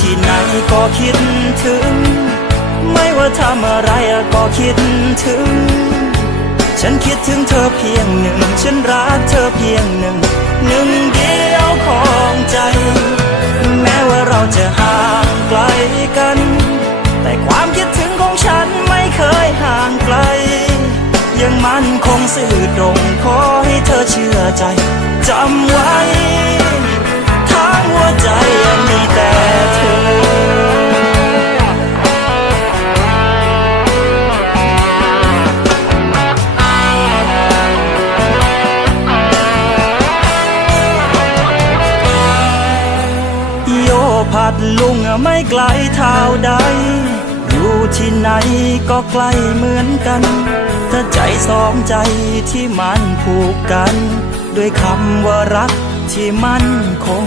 ที่ไหนก็คิดถึง ไม่ว่าทำอะไรก็คิดถึง ฉันคิดถึงเธอเพียงหนึ่ง ฉันรักเธอเพียงหนึ่ง หนึ่งเดียวของใจ แม้ว่าเราจะห่างไกลกัน แต่ความคิดถึงของฉันไม่เคยห่างไกล ยังมั่นคงสื่อตรงขอให้เธอเชื่อใจจำ พัดลุงไม่ไกลเท่าใด อยู่ที่ไหนก็ใกล้เหมือนกัน ถ้าใจสองใจที่มันผูกกัน ด้วยคำว่ารักที่มั่นคง